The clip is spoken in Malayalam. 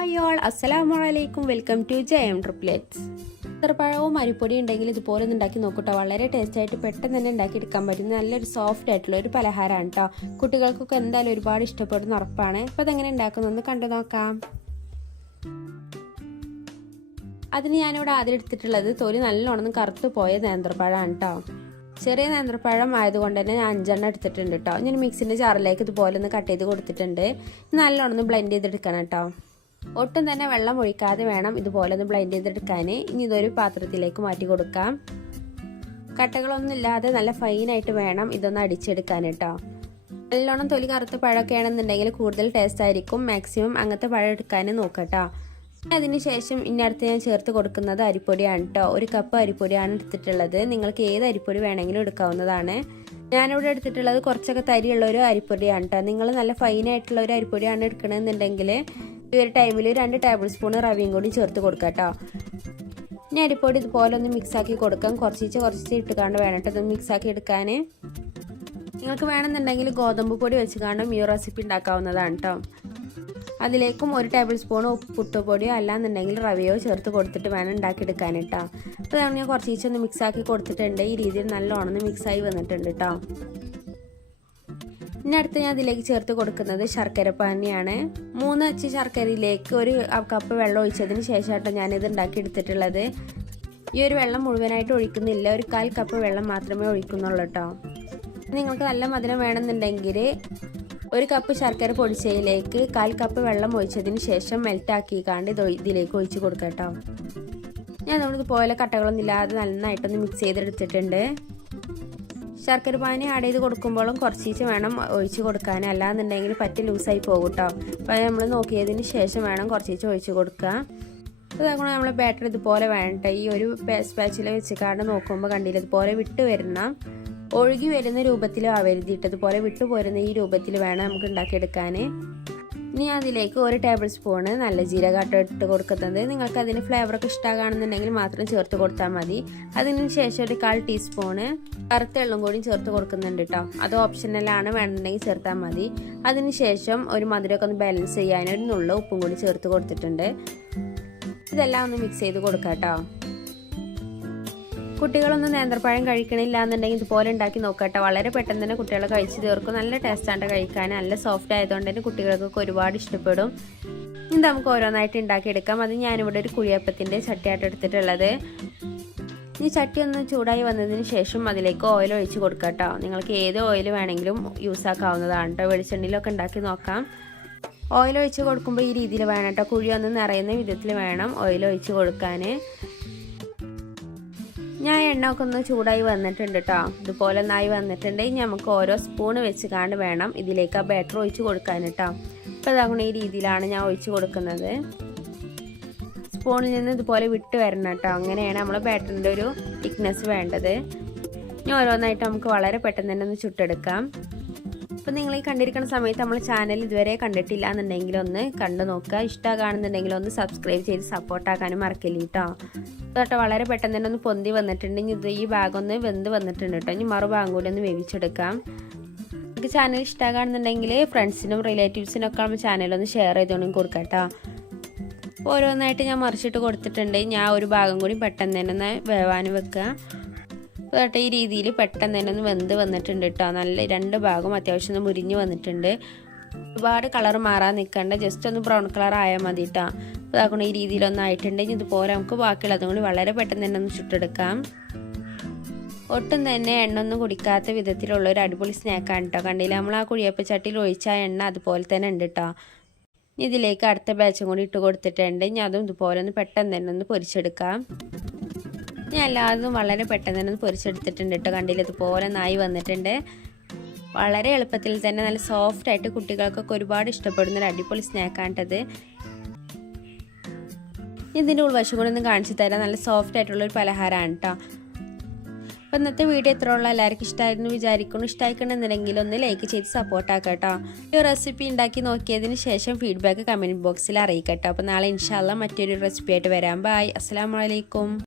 ഹായ് ഓൾ, അസ്സലാമു അലൈക്കും. Welcome to JM triplets. നേന്ത്രപ്പഴവും അരിപ്പൊടി ഉണ്ടെങ്കിൽ ഇതുപോലെ ഒന്ന് ഉണ്ടാക്കി നോക്കൂട്ടോ. വളരെ ടേസ്റ്റ് ആയിട്ട് പെട്ടെന്ന് തന്നെ ഉണ്ടാക്കിയെടുക്കാൻ പറ്റുന്ന നല്ലൊരു സോഫ്റ്റ് ആയിട്ടുള്ള ഒരു പലഹാരമാണ് കേട്ടോ. കുട്ടികൾക്കൊക്കെ എന്തായാലും ഒരുപാട് ഇഷ്ടപ്പെടുന്ന ഉറപ്പാണ്. അപ്പോൾ അതെങ്ങനെ ഉണ്ടാക്കുന്നതെന്ന് കണ്ടു നോക്കാം. അതിന് ഞാനിവിടെ ആദ്യം എടുത്തിട്ടുള്ളത് തൊലി നല്ലോണം കറുത്ത് പോയ നേന്ത്രപ്പഴമാണ് കേട്ടോ. ചെറിയ നേന്ത്രപ്പഴം ആയതുകൊണ്ട് തന്നെ ഞാൻ 5 എടുത്തിട്ടുണ്ട് കേട്ടോ. ഞാൻ മിക്സിൻ്റെ ജാറിലേക്ക് ഇതുപോലെ ഒന്ന് കട്ട് ചെയ്ത് കൊടുത്തിട്ടുണ്ട്. നല്ലോണം ഒന്ന് ബ്ലെൻഡ് ചെയ്തെടുക്കണം കേട്ടോ. ഒട്ടും തന്നെ വെള്ളം ഒഴിക്കാതെ വേണം ഇതുപോലെ ഒന്ന് ബ്ലെൻഡ് ചെയ്തെടുക്കാൻ. ഇനി ഇതൊരു പാത്രത്തിലേക്ക് മാറ്റി കൊടുക്കാം. കട്ടകളൊന്നും ഇല്ലാതെ നല്ല ഫൈനായിട്ട് വേണം ഇതൊന്ന് അടിച്ചെടുക്കാൻ കേട്ടോ. നല്ലോണം തൊലി കറുത്ത പഴമൊക്കെ ആണെന്നുണ്ടെങ്കിൽ കൂടുതൽ ടേസ്റ്റ് ആയിരിക്കും. മാക്സിമം അങ്ങനത്തെ പഴം എടുക്കാൻ നോക്കട്ടോ. അതിന് ശേഷം ഇനി അടുത്ത് ഞാൻ ചേർത്ത് കൊടുക്കുന്നത് അരിപ്പൊടിയാണ് കേട്ടോ. 1 കപ്പ് അരിപ്പൊടിയാണ് എടുത്തിട്ടുള്ളത്. നിങ്ങൾക്ക് ഏത് അരിപ്പൊടി വേണമെങ്കിലും എടുക്കാവുന്നതാണ്. ഞാനിവിടെ എടുത്തിട്ടുള്ളത് കുറച്ചൊക്കെ തരിയുള്ള ഒരു അരിപ്പൊടിയാണ് കേട്ടോ. നിങ്ങൾ നല്ല ഫൈനായിട്ടുള്ള ഒരു അരിപ്പൊടിയാണ് എടുക്കണമെന്നുണ്ടെങ്കിൽ ഈ ഒരു ടൈമിൽ 2 ടേബിൾ സ്പൂൺ റവയും കൂടി ചേർത്ത് കൊടുക്കുക കേട്ടോ. ഇനി അരിപ്പൊടി ഇതുപോലെ ഒന്ന് മിക്സാക്കി കൊടുക്കാം. കുറച്ച് ഇട്ടുകാണ്ട് വേണം കേട്ടോ ഇത് മിക്സാക്കി എടുക്കാൻ. നിങ്ങൾക്ക് വേണമെന്നുണ്ടെങ്കിൽ ഗോതമ്പ് പൊടി വെച്ച് കാണും ഈ റെസിപ്പി ഉണ്ടാക്കാവുന്നതാണ് കേട്ടോ. അതിലേക്കും 1 ടേബിൾ സ്പൂൺ പുട്ടുപൊടിയോ അല്ലാന്നുണ്ടെങ്കിൽ റവയോ ചേർത്ത് കൊടുത്തിട്ട് വേണം ഉണ്ടാക്കിയെടുക്കാൻ കേട്ടോ. അപ്പോൾ അതാണ് ഞാൻ ഒന്ന് മിക്സാക്കി കൊടുത്തിട്ടുണ്ട്. ഈ രീതിയിൽ നല്ലോണം മിക്സായി വന്നിട്ടുണ്ട് കേട്ടോ. ഇനി അടുത്ത് ഞാൻ അതിലേക്ക് ചേർത്ത് കൊടുക്കുന്നത് ശർക്കരപ്പാനിയാണ്. 3 അച്ച് ശർക്കരയിലേക്ക് 1 കപ്പ് വെള്ളം ഒഴിച്ചതിന് ശേഷമായിട്ടോ ഞാനിത് ഉണ്ടാക്കിയെടുത്തിട്ടുള്ളത്. ഈ ഒരു വെള്ളം മുഴുവനായിട്ട് ഒഴിക്കുന്നില്ല, 1/4 കപ്പ് വെള്ളം മാത്രമേ ഒഴിക്കുന്നുള്ളൂ കേട്ടോ. നിങ്ങൾക്ക് നല്ല മധുരം വേണമെന്നുണ്ടെങ്കിൽ 1 കപ്പ് ശർക്കര പൊടിച്ചതിലേക്ക് 1/4 കപ്പ് വെള്ളം ഒഴിച്ചതിന് ശേഷം മെൽറ്റാക്കിക്കാണ്ട് ഇതിലേക്ക് ഒഴിച്ച് കൊടുക്കാം കേട്ടോ. ഞാൻ നമ്മളിതുപോലെ കട്ടകളൊന്നും ഇല്ലാതെ നന്നായിട്ടൊന്ന് മിക്സ് ചെയ്തെടുത്തിട്ടുണ്ട്. ശർക്കര പാനി ആഡ് ചെയ്ത് കൊടുക്കുമ്പോഴും കുറച്ച് വേണം ഒഴിച്ച് കൊടുക്കാൻ, അല്ലാന്നുണ്ടെങ്കിൽ പറ്റി ലൂസായി പോകും കേട്ടോ. അപ്പോൾ നമ്മൾ നോക്കിയതിന് ശേഷം വേണം കുറച്ച് ഒഴിച്ച് കൊടുക്കുക. അതുകൊണ്ട് നമ്മൾ ബാറ്റർ ഇതുപോലെ വേണ്ട ഈ ഒരു സ്പാച്ചില വെച്ചിക്കാണ്ട് നോക്കുമ്പോൾ കണ്ടില്ല ഇതുപോലെ വിട്ട് ഒഴുകി വരുന്ന രൂപത്തിൽ ആവരുതിട്ട് ഇതുപോലെ വിട്ടു പോരുന്ന ഈ രൂപത്തിൽ വേണം നമുക്ക് ഉണ്ടാക്കിയെടുക്കാൻ. ഇനി അതിലേക്ക് 1 ടേബിൾ സ്പൂണ് നല്ല ജീരകം ഇട്ട് കൊടുക്കുന്നത്. നിങ്ങൾക്ക് അതിന് ഫ്ലേവറൊക്കെ ഇഷ്ടമാകുകയാണെന്നുണ്ടെങ്കിൽ മാത്രം ചേർത്ത് കൊടുത്താൽ മതി. അതിന് ശേഷം 1/4 ടീസ്പൂണ് കറുത്ത എള്ളും കൂടി ചേർത്ത് കൊടുക്കുന്നുണ്ട് കേട്ടോ. അത് ഓപ്ഷണലാണ്, വേണമെന്നുണ്ടെങ്കിൽ ചേർത്താൽ മതി. അതിനുശേഷം ഒരു മധുരമൊക്കെ ഒന്ന് ബാലൻസ് ചെയ്യാൻ 1 നുള്ള ഉപ്പും കൂടി ചേർത്ത് കൊടുത്തിട്ടുണ്ട്. ഇതെല്ലാം ഒന്ന് മിക്സ് ചെയ്ത് കൊടുക്കാം കേട്ടോ. കുട്ടികളൊന്നും നേന്ത്രപ്പഴം കഴിക്കണില്ല എന്നുണ്ടെങ്കിൽ ഇതുപോലെ ഉണ്ടാക്കി നോക്കട്ടെ. വളരെ പെട്ടെന്ന് തന്നെ കുട്ടികളെ കഴിച്ച് തീർക്കും. നല്ല ടേസ്റ്റാണ് കഴിക്കാൻ. നല്ല സോഫ്റ്റ് ആയതുകൊണ്ട് തന്നെ കുട്ടികൾക്കൊക്കെ ഒരുപാട് ഇഷ്ടപ്പെടും. ഇനി നമുക്ക് ഓരോന്നായിട്ട് ഉണ്ടാക്കിയെടുക്കാം. അത് ഞാനിവിടെ ഒരു കുഴിയപ്പത്തിൻ്റെ ചട്ടിയായിട്ട് എടുത്തിട്ടുള്ളത്. ഈ ചട്ടി ഒന്ന് ചൂടായി വന്നതിന് ശേഷം അതിലേക്ക് ഓയിൽ ഒഴിച്ച് കൊടുക്കാം കേട്ടോ. നിങ്ങൾക്ക് ഏത് ഓയിൽ വേണമെങ്കിലും യൂസ് ആക്കാവുന്നതാണ് കേട്ടോ. വെളിച്ചെണ്ണയിലൊക്കെ ഉണ്ടാക്കി നോക്കാം. ഓയിൽ ഒഴിച്ച് കൊടുക്കുമ്പോൾ ഈ രീതിയിൽ വേണം കേട്ടോ. കുഴി ഒന്ന് നിറയുന്ന വിധത്തിൽ വേണം ഓയിൽ ഒഴിച്ച് കൊടുക്കാൻ. ഞാൻ എണ്ണ ഒക്കെ ഒന്ന് ചൂടായി വന്നിട്ടുണ്ട് കേട്ടോ. ഇതുപോലെ ഒന്നായി വന്നിട്ടുണ്ട്. ഇനി നമുക്ക് ഓരോ സ്പൂണ് വെച്ച് കാണ്ട് വേണം ഇതിലേക്ക് ആ ബാറ്റർ ഒഴിച്ച് കൊടുക്കാൻ കേട്ടോ. അപ്പോൾ അതാകുന്ന ഈ രീതിയിലാണ് ഞാൻ ഒഴിച്ച് കൊടുക്കുന്നത്. സ്പൂണിൽ നിന്ന് ഇതുപോലെ വിട്ട് വരണം കേട്ടോ. അങ്ങനെയാണ് നമ്മൾ ബാറ്ററിൻ്റെ ഒരു തിക്നെസ് വേണ്ടത്. ഇനി ഓരോന്നായിട്ട് നമുക്ക് വളരെ പെട്ടെന്ന് തന്നെ ഒന്ന് ചുട്ടെടുക്കാം. അപ്പോൾ നിങ്ങൾ ഈ കണ്ടിരിക്കുന്ന സമയത്ത് നമ്മൾ ചാനൽ ഇതുവരെ കണ്ടിട്ടില്ല എന്നുണ്ടെങ്കിൽ ഒന്ന് കണ്ടു നോക്കുക. ഇഷ്ടമാകുകയാണെന്നുണ്ടെങ്കിൽ ഒന്ന് സബ്സ്ക്രൈബ് ചെയ്ത് സപ്പോർട്ടാക്കാനും മറക്കില്ല കേട്ടോ. കേട്ടോ വളരെ പെട്ടെന്ന് തന്നെ ഒന്ന് പൊന്തി വന്നിട്ടുണ്ട്. ഇനി ഇത് ഈ ഭാഗം ഒന്ന് വെന്ത് വന്നിട്ടുണ്ട് കേട്ടോ. ഇനി മറുഭാഗം കൂടി ഒന്ന് വേവിച്ചെടുക്കാം. നിങ്ങൾക്ക് ചാനൽ ഇഷ്ടമാകുകയാണെന്നുണ്ടെങ്കിൽ ഫ്രണ്ട്സിനും റിലേറ്റീവ്സിനും ഒക്കെ നമ്മൾ ചാനലൊന്ന് ഷെയർ ചെയ്തുകൊണ്ടും കൊടുക്കാം കേട്ടോ. ഓരോന്നായിട്ട് ഞാൻ മറിച്ചിട്ട് കൊടുത്തിട്ടുണ്ട്. ഞാൻ ഒരു ഭാഗം കൂടി പെട്ടെന്ന് തന്നെ ഒന്ന് വേവാനും വെക്കുക. കേട്ടോ ഈ രീതിയിൽ പെട്ടെന്ന് തന്നെ ഒന്ന് വെന്ത് വന്നിട്ടുണ്ട് കേട്ടോ. നല്ല 2 ഭാഗം അത്യാവശ്യം ഒന്ന് മുരിഞ്ഞ് വന്നിട്ടുണ്ട്. ഒരുപാട് കളർ മാറാൻ നിൽക്കണ്ട, ജസ്റ്റ് ഒന്ന് ബ്രൗൺ കളർ ആയാൽ മതി കേട്ടോ. അപ്പോൾ അതാക്കണം ഈ രീതിയിലൊന്നായിട്ടുണ്ടെങ്കിൽ ഇതുപോലെ നമുക്ക് ബാക്കിയുള്ളതും കൂടി വളരെ പെട്ടെന്ന് തന്നെ ഒന്ന് ചുട്ടെടുക്കാം. ഒട്ടും തന്നെ എണ്ണ ഒന്നും കുടിക്കാത്ത വിധത്തിലുള്ള ഒരു അടിപൊളി സ്നാക്കാണ് കേട്ടോ. കണ്ടില്ല നമ്മൾ ആ കുഴിയപ്പച്ചട്ടിയിൽ ഒഴിച്ച എണ്ണ അതുപോലെ തന്നെ ഉണ്ട് കേട്ടോ. ഇതിലേക്ക് അടുത്ത ബാച്ചും കൂടി ഇട്ട് കൊടുത്തിട്ടുണ്ട്. ഇനി അതും ഇതുപോലെ ഒന്ന് പെട്ടെന്ന് തന്നെ ഒന്ന് പൊരിച്ചെടുക്കാം. ഞാൻ എല്ലാതും വളരെ പെട്ടെന്ന് തന്നെ ഒന്ന് പൊരിച്ചെടുത്തിട്ടുണ്ട് കേട്ടോ. കണ്ടില്ല ഇതുപോലെ നായി വന്നിട്ടുണ്ട്. വളരെ എളുപ്പത്തിൽ തന്നെ നല്ല സോഫ്റ്റ് ആയിട്ട് കുട്ടികൾക്കൊക്കെ ഒരുപാട് ഇഷ്ടപ്പെടുന്ന ഒരു അടിപൊളി സ്നാക്കാണിട്ടത്. ഇതിൻ്റെ ഉൾവശം കൂടി ഒന്ന് കാണിച്ചു തരാം. നല്ല സോഫ്റ്റ് ആയിട്ടുള്ളൊരു പലഹാരമാണ് കേട്ടോ. അപ്പോൾ ഇന്നത്തെ വീഡിയോ എത്രയുള്ള എല്ലാവർക്കും ഇഷ്ടമായിരുന്നു വിചാരിക്കുന്നു. ഇഷ്ടമായിക്കണമെന്നുണ്ടെങ്കിൽ ഒന്ന് ലൈക്ക് ചെയ്ത് സപ്പോർട്ടാക്കാം കേട്ടോ. ഈ റെസിപ്പി ഉണ്ടാക്കി നോക്കിയതിന് ശേഷം ഫീഡ്ബാക്ക് കമൻറ്റ് ബോക്സിൽ അറിയിക്കട്ടോ. അപ്പോൾ നാളെ ഇൻഷാ അല്ലാഹ് മറ്റൊരു റെസിപ്പി ആയിട്ട് വരാം. ബൈ, അസ്സലാമു അലൈക്കും.